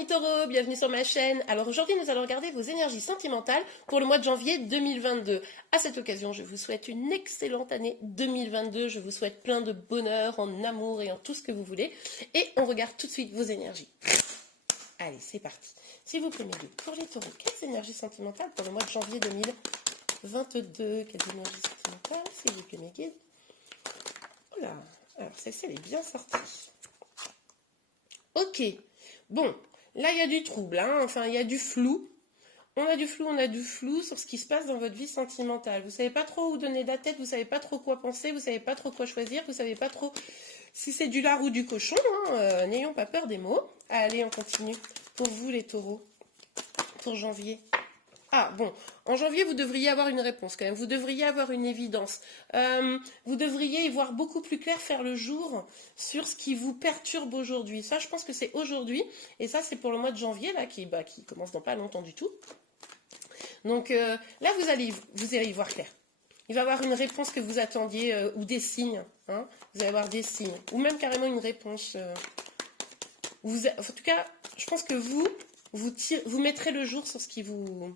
amis taureaux, bienvenue sur ma chaîne. Alors aujourd'hui nous allons regarder vos énergies sentimentales pour le mois de janvier 2022. À cette occasion je vous souhaite une excellente année 2022, je vous souhaite plein de bonheur en amour et en tout ce que vous voulez. Et on regarde tout de suite vos énergies. Allez c'est parti. S'il vous plaît mes guides, pour les taureaux, quelles énergies sentimentales pour le mois de janvier 2022? Quelles énergies sentimentales s'il vous plaît mes guides? Oula, alors celle-ci elle est bien sortie. Ok, bon, là il y a du trouble, hein. Enfin il y a du flou. On a du flou sur ce qui se passe dans votre vie sentimentale. Vous savez pas trop où donner de la tête, vous savez pas trop quoi penser, vous savez pas trop quoi choisir, vous savez pas trop si c'est du lard ou du cochon, hein. N'ayons pas peur des mots. Allez, on continue. Pour vous les taureaux, pour janvier. Ah bon, en janvier, vous devriez avoir une réponse quand même, vous devriez avoir une évidence. Vous devriez y voir beaucoup plus clair, faire le jour sur ce qui vous perturbe aujourd'hui. Ça, je pense que c'est aujourd'hui, et ça, c'est pour le mois de janvier, là, qui commence dans pas longtemps du tout. Donc là, vous allez y voir clair. Il va y avoir une réponse que vous attendiez, ou des signes. Hein. Vous allez avoir des signes, ou même carrément une réponse. En tout cas, je pense que vous mettrez le jour sur ce qui vous...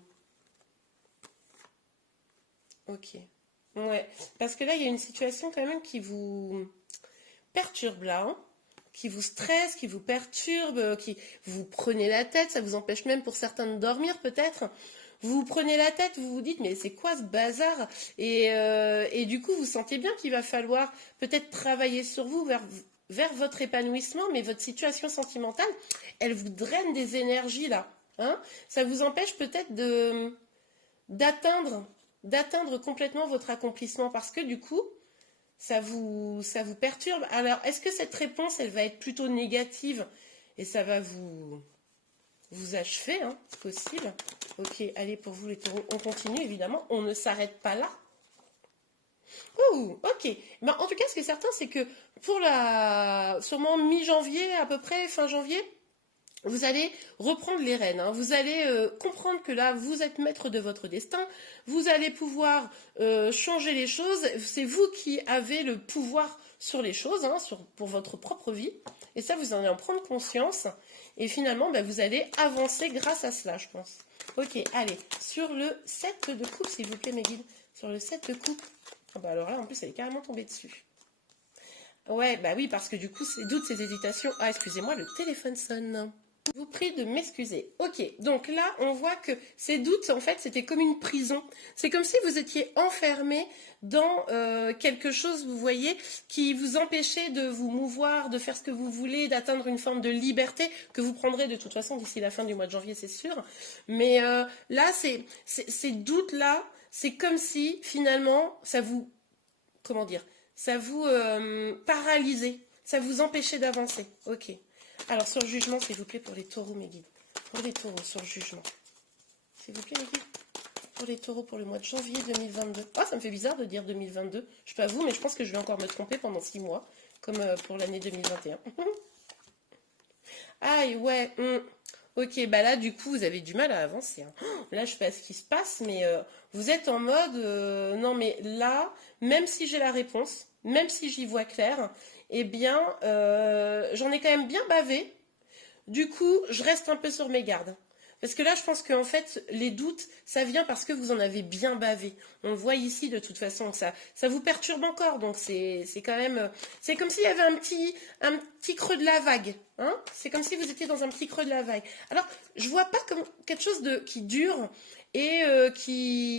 Ok. Ouais. Parce que là, il y a une situation quand même qui vous perturbe là, hein, qui vous stresse, qui vous perturbe, qui vous prenez la tête, ça vous empêche même pour certains de dormir peut-être. Vous vous prenez la tête, vous vous dites mais c'est quoi ce bazar? Et du coup, vous sentez bien qu'il va falloir peut-être travailler sur vous vers votre épanouissement, mais votre situation sentimentale, elle vous draine des énergies là. Hein. Ça vous empêche peut-être d'atteindre complètement votre accomplissement parce que du coup, ça vous perturbe. Alors, est-ce que cette réponse, elle va être plutôt négative et ça va vous achever, hein, c'est possible. Ok, allez, pour vous les taureaux, on continue évidemment, on ne s'arrête pas là. Ouh, ok. Ben, en tout cas, ce qui est certain, c'est que pour sûrement mi-janvier, à peu près, fin janvier, vous allez reprendre les rênes, hein. Vous allez comprendre que là, vous êtes maître de votre destin, vous allez pouvoir changer les choses, c'est vous qui avez le pouvoir sur les choses, hein, pour votre propre vie, et ça, vous allez en prendre conscience, et finalement, ben, vous allez avancer grâce à cela, je pense. Ok, allez, sur le 7 de coupe, s'il vous plaît, mes guides, sur le 7 de coupe, ah bah alors là, en plus, elle est carrément tombée dessus. Ouais, bah oui, parce que du coup, ces doutes, ces hésitations... Ah, excusez-moi, le téléphone sonne. Je vous prie de m'excuser. Ok, donc là, on voit que ces doutes, en fait, c'était comme une prison. C'est comme si vous étiez enfermé dans quelque chose, vous voyez, qui vous empêchait de vous mouvoir, de faire ce que vous voulez, d'atteindre une forme de liberté que vous prendrez de toute façon d'ici la fin du mois de janvier, c'est sûr. Mais là, ces doutes-là, c'est comme si, finalement, ça vous... Comment dire? Ça vous paralysait, ça vous empêchait d'avancer. Ok. Alors, sur le jugement, s'il vous plaît, pour les taureaux, mes guides. Pour les taureaux, sur le jugement. S'il vous plaît, mes guides. Pour les taureaux, pour le mois de janvier 2022. Oh, ça me fait bizarre de dire 2022. Je peux avouer, mais je pense que je vais encore me tromper pendant 6 mois, comme pour l'année 2021. Aïe, ouais. Ok, bah là, du coup, vous avez du mal à avancer. Hein. Là, je sais pas ce qui se passe, mais vous êtes en mode... non, mais là, même si j'ai la réponse, même si j'y vois clair, eh bien, j'en ai quand même bien bavé. Du coup, je reste un peu sur mes gardes. Parce que là, je pense qu'en fait, les doutes, ça vient parce que vous en avez bien bavé. On le voit ici, de toute façon, ça vous perturbe encore. Donc, c'est quand même... C'est comme s'il y avait un petit creux de la vague. Hein. C'est comme si vous étiez dans un petit creux de la vague. Alors, je vois pas comme quelque chose qui dure et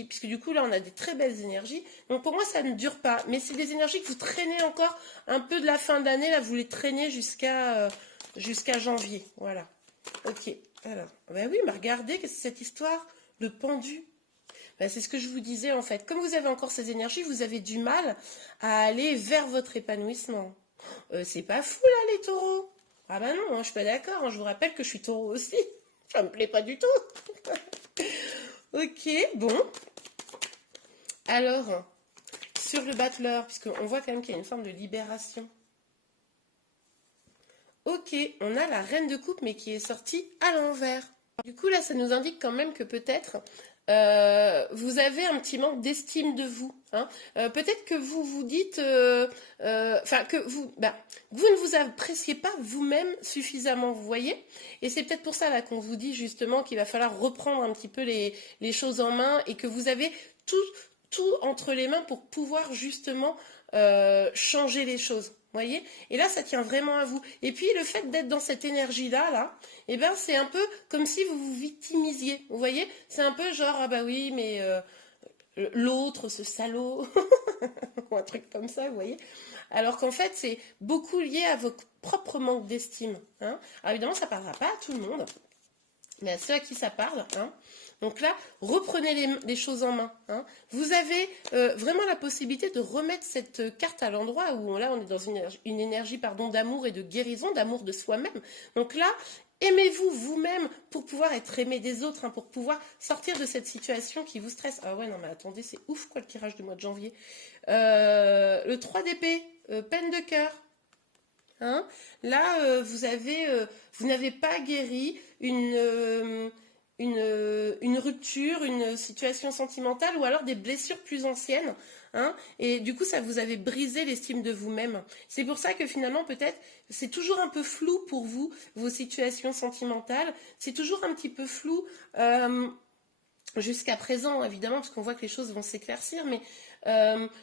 puisque du coup, là, on a des très belles énergies. Donc, pour moi, ça ne dure pas. Mais c'est des énergies que vous traînez encore un peu de la fin d'année. Là, vous les traînez jusqu'à janvier. Voilà. Ok. Alors, ben oui, mais regardez, qu'est-ce que c'est cette histoire de pendu? Ben, c'est ce que je vous disais en fait. Comme vous avez encore ces énergies, vous avez du mal à aller vers votre épanouissement. C'est pas fou là, les taureaux. Ah ben non, hein, je suis pas d'accord. Hein, je vous rappelle que je suis taureau aussi. Ça me plaît pas du tout. Ok, bon. Alors, sur le battleur, puisqu'on voit quand même qu'il y a une forme de libération. Ok, on a la reine de coupe, mais qui est sortie à l'envers. Du coup, là, ça nous indique quand même que peut-être vous avez un petit manque d'estime de vous. Hein. Peut-être que vous vous dites, que vous ne vous appréciez pas vous-même suffisamment, vous voyez. Et c'est peut-être pour ça là qu'on vous dit justement qu'il va falloir reprendre un petit peu les choses en main et que vous avez tout entre les mains pour pouvoir justement changer les choses. Voyez. Et là, ça tient vraiment à vous. Et puis, le fait d'être dans cette énergie-là, eh ben, c'est un peu comme si vous vous victimisiez. Vous voyez. C'est un peu genre, ah bah oui, mais l'autre, ce salaud, ou un truc comme ça, vous voyez. Alors qu'en fait, c'est beaucoup lié à votre propre manque d'estime. Hein. Alors évidemment, ça ne parlera pas à tout le monde, mais à ceux à qui ça parle. Hein. Donc là, reprenez les choses en main. Hein. Vous avez vraiment la possibilité de remettre cette carte à l'endroit où là, on est dans une énergie d'amour et de guérison, d'amour de soi-même. Donc là, aimez-vous vous-même pour pouvoir être aimé des autres, hein, pour pouvoir sortir de cette situation qui vous stresse. Ah ouais, non mais attendez, c'est ouf quoi le tirage du mois de janvier. Le 3 d'épée, peine de cœur. Hein. Là, vous n'avez pas guéri une rupture, une situation sentimentale ou alors des blessures plus anciennes. Hein, et du coup, ça vous avait brisé l'estime de vous-même. C'est pour ça que finalement, peut-être, c'est toujours un peu flou pour vous, vos situations sentimentales. C'est toujours un petit peu flou jusqu'à présent, évidemment, parce qu'on voit que les choses vont s'éclaircir. Mais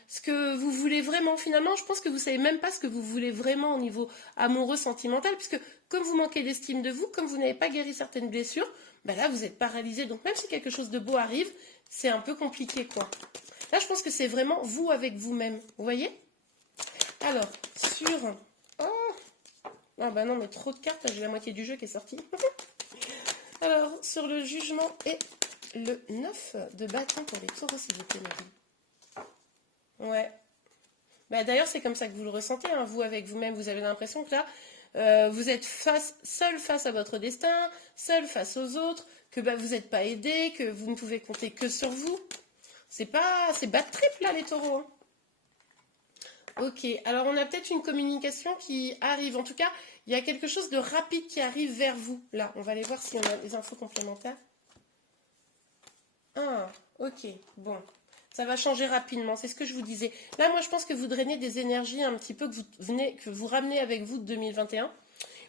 ce que vous voulez vraiment, finalement, je pense que vous ne savez même pas ce que vous voulez vraiment au niveau amoureux, sentimental, puisque comme vous manquez d'estime de vous, comme vous n'avez pas guéri certaines blessures, ben là, vous êtes paralysé. Donc, même si quelque chose de beau arrive, c'est un peu compliqué, quoi. Là, je pense que c'est vraiment vous avec vous-même. Vous voyez? Alors, sur... Oh, ah bah non, mais trop de cartes. J'ai la moitié du jeu qui est sorti. Alors, sur le jugement et le 9 de bâton pour les taureaux, s'il vous plaît, Marie. Ouais. Bah, d'ailleurs, c'est comme ça que vous le ressentez, hein, vous avec vous-même. Vous avez l'impression que là... vous êtes seul face à votre destin, seul face aux autres, que vous n'êtes pas aidé, que vous ne pouvez compter que sur vous. C'est bad trip là les taureaux. Hein. Ok, alors on a peut-être une communication qui arrive. En tout cas, il y a quelque chose de rapide qui arrive vers vous. Là, on va aller voir si on a des infos complémentaires. Ah, ok, bon. Ça va changer rapidement, c'est ce que je vous disais. Là, moi, je pense que vous drainez des énergies un petit peu que vous ramenez avec vous de 2021.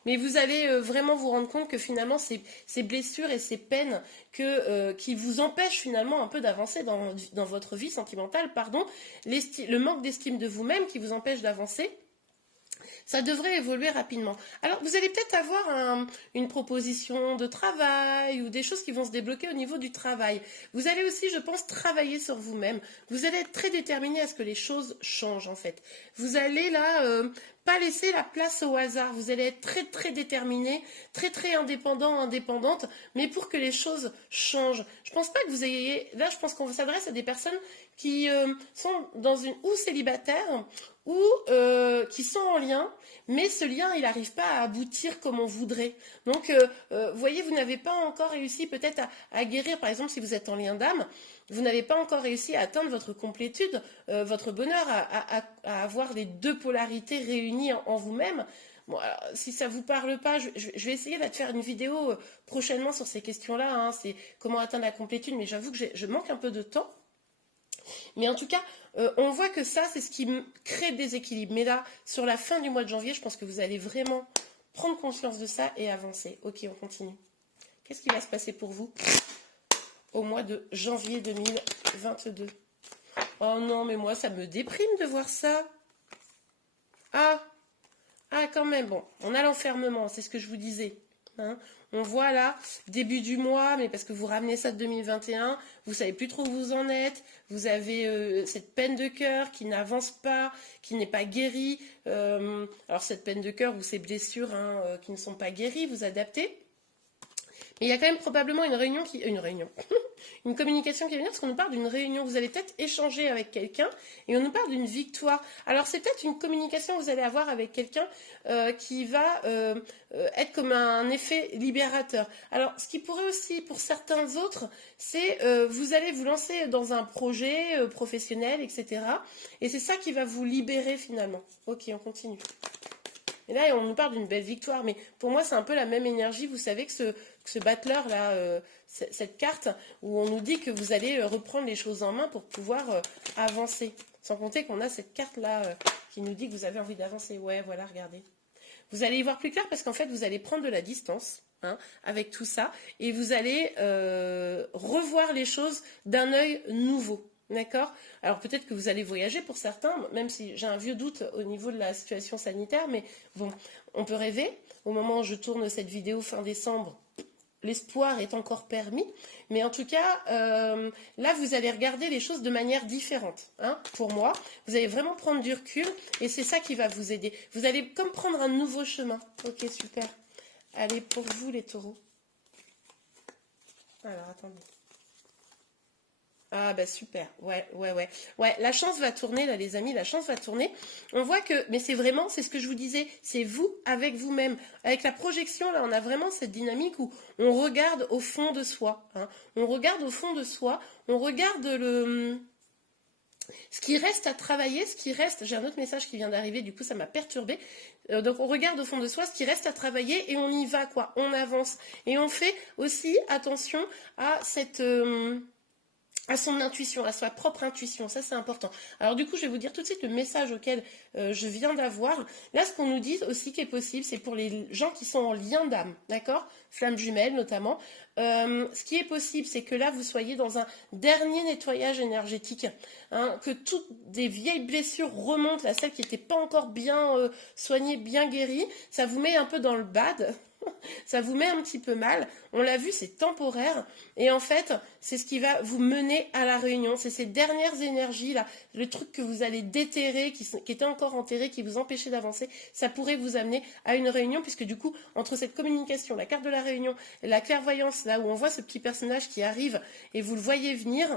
Mais vous allez vraiment vous rendre compte que finalement, ces blessures et ces peines qui vous empêchent finalement un peu d'avancer dans votre vie sentimentale, le manque d'estime de vous-même qui vous empêche d'avancer, ça devrait évoluer rapidement. Alors, vous allez peut-être avoir une proposition de travail ou des choses qui vont se débloquer au niveau du travail. Vous allez aussi, je pense, travailler sur vous-même. Vous allez être très déterminé à ce que les choses changent, en fait. Vous allez là... pas laisser la place au hasard. Vous allez être très très déterminé, très très indépendante, mais pour que les choses changent. Je pense pas que vous ayez... Là, je pense qu'on s'adresse à des personnes qui sont ou célibataires ou qui sont en lien, mais ce lien, il n'arrive pas à aboutir comme on voudrait. Donc, vous voyez, vous n'avez pas encore réussi peut-être à guérir, par exemple, si vous êtes en lien d'âme, vous n'avez pas encore réussi à atteindre votre complétude, votre bonheur, à avoir les deux polarités réunies en vous-même. Bon, alors, si ça ne vous parle pas, je vais essayer de faire une vidéo prochainement sur ces questions-là. Hein, c'est comment atteindre la complétude, mais j'avoue que je manque un peu de temps. Mais en tout cas, on voit que ça, c'est ce qui crée le déséquilibre. Mais là, sur la fin du mois de janvier, je pense que vous allez vraiment prendre conscience de ça et avancer. Ok, on continue. Qu'est-ce qui va se passer pour vous au mois de janvier 2022? Oh non, mais moi, ça me déprime de voir ça. Ah, quand même, bon, on a l'enfermement, c'est ce que je vous disais. Hein. On voit là, début du mois, mais parce que vous ramenez ça de 2021, vous savez plus trop où vous en êtes, vous avez cette peine de cœur qui n'avance pas, qui n'est pas guérie. Alors cette peine de cœur ou ces blessures qui ne sont pas guéries, vous adaptez. Mais il y a quand même probablement une communication qui va venir parce qu'on nous parle d'une réunion. Vous allez peut-être échanger avec quelqu'un et on nous parle d'une victoire. Alors c'est peut-être une communication que vous allez avoir avec quelqu'un qui va être comme un effet libérateur. Alors ce qui pourrait aussi pour certains autres, c'est vous allez vous lancer dans un projet professionnel, etc. Et c'est ça qui va vous libérer finalement. Ok, on continue. Et là, on nous parle d'une belle victoire, mais pour moi, c'est un peu la même énergie. Vous savez que ce battleur-là, cette carte, où on nous dit que vous allez reprendre les choses en main pour pouvoir avancer. Sans compter qu'on a cette carte-là qui nous dit que vous avez envie d'avancer. Ouais, voilà, regardez. Vous allez y voir plus clair parce qu'en fait, vous allez prendre de la distance. Hein, avec tout ça, et vous allez revoir les choses d'un œil nouveau. D'accord? Alors peut-être que vous allez voyager pour certains, même si j'ai un vieux doute au niveau de la situation sanitaire, mais bon, on peut rêver. Au moment où je tourne cette vidéo fin décembre, l'espoir est encore permis, mais en tout cas, là, vous allez regarder les choses de manière différente. Hein, pour moi, vous allez vraiment prendre du recul, et c'est ça qui va vous aider. Vous allez comme prendre un nouveau chemin. Ok, super. Allez, pour vous, les taureaux. Alors, attendez. Ah, bah super. Ouais. Ouais, la chance va tourner, là, les amis, la chance va tourner. On voit que, mais c'est vraiment, c'est ce que je vous disais, c'est vous avec vous-même. Avec la projection, là, on a vraiment cette dynamique où on regarde au fond de soi. Hein. On regarde au fond de soi, on regarde ce qui reste à travailler, ce qui reste, j'ai un autre message qui vient d'arriver, du coup ça m'a perturbée. Donc on regarde au fond de soi ce qui reste à travailler et on y va, quoi, on avance. Et on fait aussi attention à à son intuition, à sa propre intuition, ça c'est important. Alors du coup, je vais vous dire tout de suite le message auquel je viens d'avoir. Là, ce qu'on nous dit aussi qui est possible, c'est pour les gens qui sont en lien d'âme, d'accord? Flammes jumelles notamment. Ce qui est possible, c'est que là, vous soyez dans un dernier nettoyage énergétique, hein, que toutes des vieilles blessures remontent, là, celles qui n'étaient pas encore bien soignées, bien guéries, ça vous met un peu dans le bad. Ça vous met un petit peu mal. On l'a vu, c'est temporaire. Et en fait, c'est ce qui va vous mener à la réunion. C'est ces dernières énergies-là, le truc que vous allez déterrer, qui était encore enterré, qui vous empêchait d'avancer, ça pourrait vous amener à une réunion, puisque du coup, entre cette communication, la carte de la réunion, la clairvoyance, là où on voit ce petit personnage qui arrive et vous le voyez venir,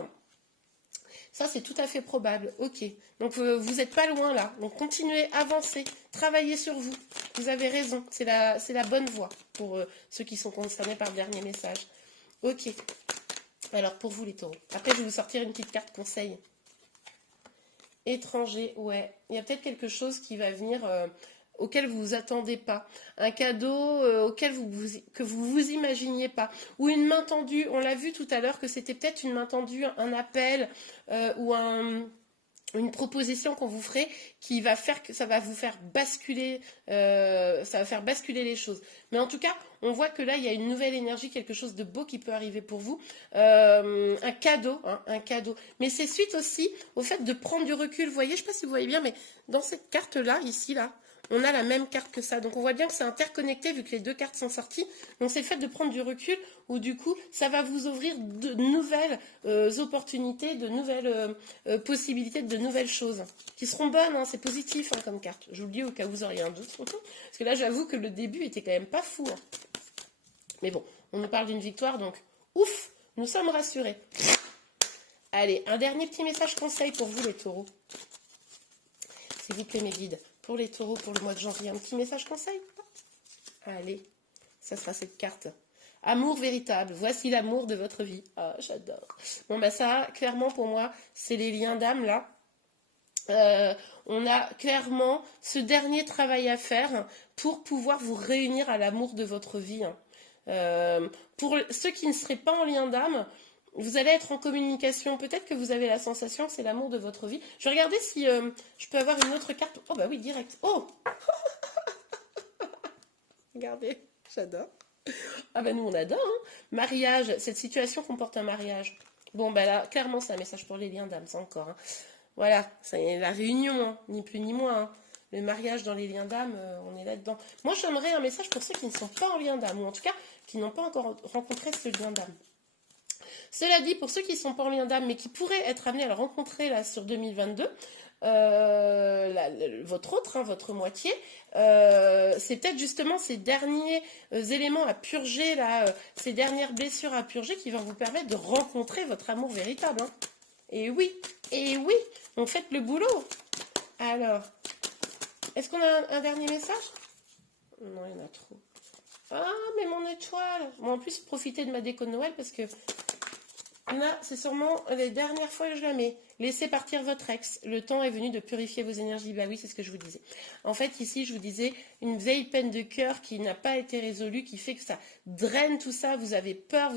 ça, c'est tout à fait probable. Ok. Donc, vous n'êtes pas loin là. Donc, continuez, avancez, travaillez sur vous. Vous avez raison. C'est la bonne voie pour ceux qui sont concernés par le dernier message. Ok. Alors, pour vous, les taureaux. Après, je vais vous sortir une petite carte conseil. Étranger, ouais. Il y a peut-être quelque chose qui va venir auquel vous vous attendez pas, un cadeau auquel que vous vous imaginiez pas, ou une main tendue. On l'a vu tout à l'heure que c'était peut-être une main tendue, un appel ou une proposition qu'on vous ferait qui va faire que ça va vous faire basculer, ça va faire basculer les choses. Mais en tout cas, on voit que là, il y a une nouvelle énergie, quelque chose de beau qui peut arriver pour vous. Un cadeau, hein, un cadeau. Mais c'est suite aussi au fait de prendre du recul. Vous voyez, je ne sais pas si vous voyez bien, mais dans cette carte-là, ici, là, on a la même carte que ça. Donc on voit bien que c'est interconnecté vu que les deux cartes sont sorties. Donc c'est le fait de prendre du recul où du coup ça va vous ouvrir de nouvelles opportunités, de nouvelles possibilités, de nouvelles choses qui seront bonnes. Hein, c'est positif hein, comme carte. Je vous le dis au cas où vous auriez un doute. Parce que là j'avoue que le début était quand même pas fou. Hein. Mais bon, on nous parle d'une victoire donc ouf, nous sommes rassurés. Allez, un dernier petit message conseil pour vous les taureaux. S'il vous plaît mes guides. Pour les taureaux, pour le mois de janvier, un petit message conseil. Allez, ça sera cette carte. Amour véritable, voici l'amour de votre vie. Ah, j'adore. Bon, bah ça, clairement, pour moi, c'est les liens d'âme, là. On a clairement ce dernier travail à faire pour pouvoir vous réunir à l'amour de votre vie. Hein. Pour ceux qui ne seraient pas en lien d'âme, vous allez être en communication. Peut-être que vous avez la sensation que c'est l'amour de votre vie. Je vais regarder si je peux avoir une autre carte. Oh bah oui, direct. Oh regardez, j'adore. Ah bah nous on adore. Hein. Mariage, cette situation comporte un mariage. Bon bah là, clairement c'est un message pour les liens d'âme, c'est encore. Hein. Voilà, c'est la réunion, hein, ni plus ni moins. Hein. Le mariage dans les liens d'âme, on est là-dedans. Moi j'aimerais un message pour ceux qui ne sont pas en lien d'âme, ou en tout cas qui n'ont pas encore rencontré ce lien d'âme. Cela dit, pour ceux qui ne sont pas en lien d'âme, mais qui pourraient être amenés à le rencontrer là sur 2022, votre autre, hein, votre moitié, c'est peut-être justement ces derniers éléments à purger, là, ces dernières blessures à purger qui vont vous permettre de rencontrer votre amour véritable. Hein. Et oui, donc faites le boulot. Alors, est-ce qu'on a un dernier message? Non, il y en a trop. Ah, mais mon étoile. Bon, en plus, profitez de ma déco de Noël parce que Là, c'est sûrement les dernières fois que je la mets. Laissez partir votre ex. Le temps est venu de purifier vos énergies. Bah oui, c'est ce que je vous disais. En fait, ici, je vous disais une vieille peine de cœur qui n'a pas été résolue, qui fait que ça draine tout ça. Vous avez peur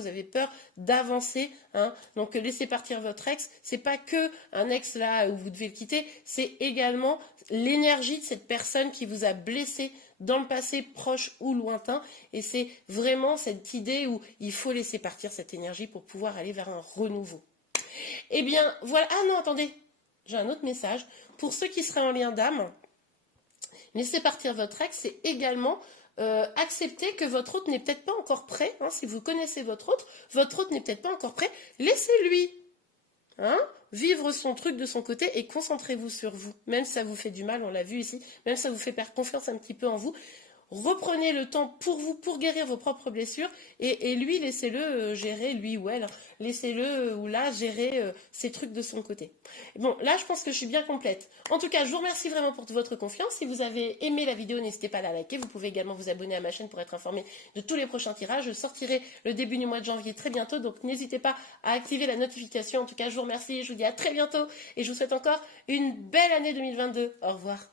d'avancer. Hein. Donc, laissez partir votre ex. C'est pas que un ex là où vous devez le quitter. C'est également l'énergie de cette personne qui vous a blessé dans le passé proche ou lointain, et c'est vraiment cette idée où il faut laisser partir cette énergie pour pouvoir aller vers un renouveau. Eh bien, voilà. Ah non, attendez, j'ai un autre message. Pour ceux qui seraient en lien d'âme, laissez partir votre ex, c'est également accepter que votre autre n'est peut-être pas encore prêt. Hein, si vous connaissez votre autre n'est peut-être pas encore prêt. Laissez-lui. Hein, vivre son truc de son côté et concentrez-vous sur vous. Même si ça vous fait du mal, on l'a vu ici, même si ça vous fait perdre confiance un petit peu en vous, reprenez le temps pour vous, pour guérir vos propres blessures, et lui, laissez-le gérer, lui ou elle, hein, laissez-le ou là gérer ses trucs de son côté. Bon, là, je pense que je suis bien complète. En tout cas, je vous remercie vraiment pour votre confiance. Si vous avez aimé la vidéo, n'hésitez pas à la liker. Vous pouvez également vous abonner à ma chaîne pour être informé de tous les prochains tirages. Je sortirai le début du mois de janvier très bientôt, donc n'hésitez pas à activer la notification. En tout cas, je vous remercie, je vous dis à très bientôt, et je vous souhaite encore une belle année 2022. Au revoir.